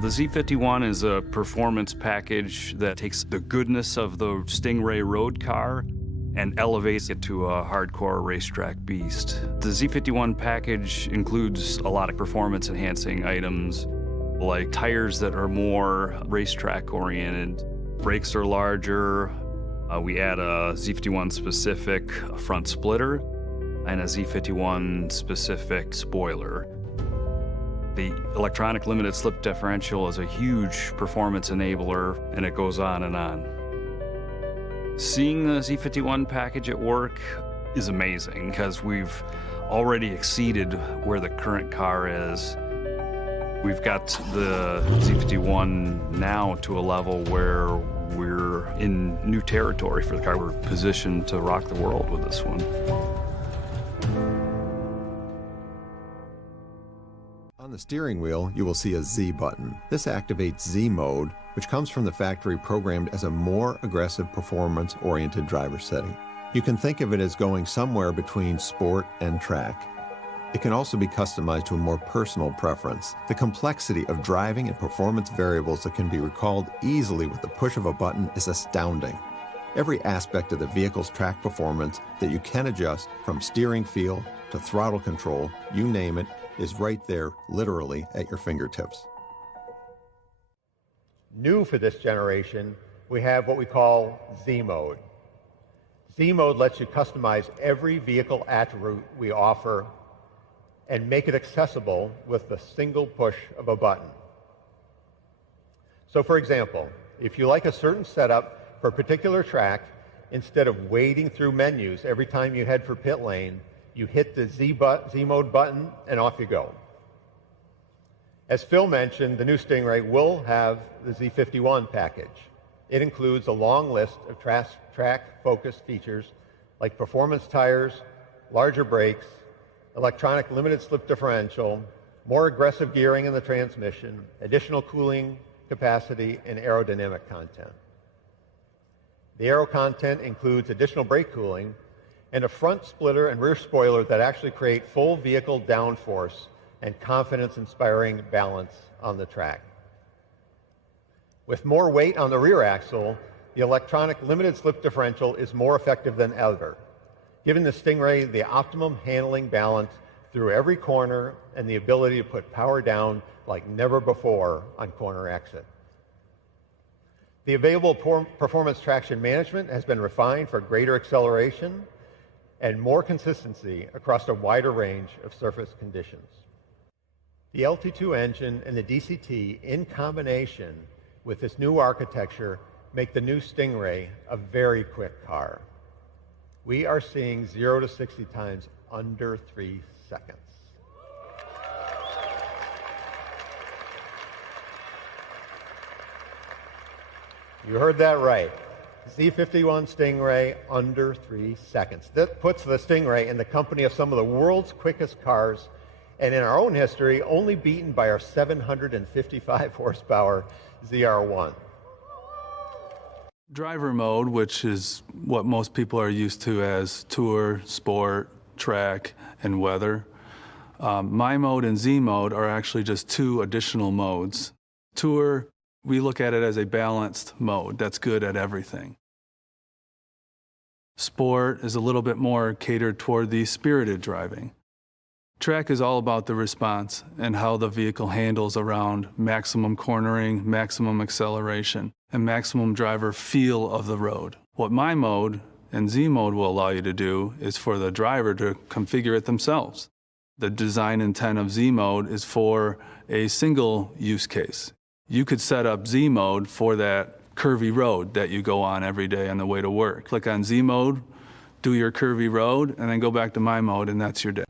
The Z51 is a performance package that takes the goodness of the Stingray road car and elevates it to a hardcore racetrack beast. The Z51 package includes a lot of performance-enhancing items, like tires that are more racetrack-oriented. Brakes are larger. We add a Z51 specific front splitter and a Z51 specific spoiler. The electronic limited slip differential is a huge performance enabler, and it goes on and on. Seeing the Z51 package at work is amazing because we've already exceeded where the current car is. We've got the Z51 now to a level where we're in new territory for the car. We're positioned to rock the world with this one. On the steering wheel, you will see a Z button. This activates Z mode, which comes from the factory programmed as a more aggressive performance-oriented driver setting. You can think of it as going somewhere between sport and track. It can also be customized to a more personal preference. The complexity of driving and performance variables that can be recalled easily with the push of a button is astounding. Every aspect of the vehicle's track performance that you can adjust, from steering feel to throttle control, you name it, is right there, literally at your fingertips. New for this generation, we have what we call Z mode. Z mode lets you customize every vehicle attribute we offer and make it accessible with the single push of a button. So for example, if you like a certain setup for a particular track, instead of wading through menus every time you head for pit lane, you hit the Z mode button and off you go. As Phil mentioned, the new Stingray will have the Z51 package. It includes a long list of track-focused features like performance tires, larger brakes, electronic limited slip differential, more aggressive gearing in the transmission, additional cooling capacity, and aerodynamic content. The aero content includes additional brake cooling and a front splitter and rear spoiler that actually create full vehicle downforce and confidence-inspiring balance on the track. With more weight on the rear axle, the electronic limited slip differential is more effective than ever, giving the Stingray the optimum handling balance through every corner and the ability to put power down like never before on corner exit. The available performance traction management has been refined for greater acceleration and more consistency across a wider range of surface conditions. The LT2 engine and the DCT in combination with this new architecture make the new Stingray a very quick car. We are seeing 0 to 60 times under 3 seconds. You heard that right. Z51 Stingray under 3 seconds. That puts the Stingray in the company of some of the world's quickest cars, and in our own history, only beaten by our 755 horsepower ZR1. Driver mode, which is what most people are used to as tour, sport, track, and weather. My mode and Z mode are actually just two additional modes. Tour, we look at it as a balanced mode that's good at everything. Sport is a little bit more catered toward the spirited driving. Track is all about the response and how the vehicle handles around maximum cornering, maximum acceleration, and maximum driver feel of the road. What my mode and Z mode will allow you to do is for the driver to configure it themselves. The design intent of Z mode is for a single use case. You could set up Z mode for that curvy road that you go on every day on the way to work. Click on Z mode, do your curvy road, and then go back to my mode, and that's your day.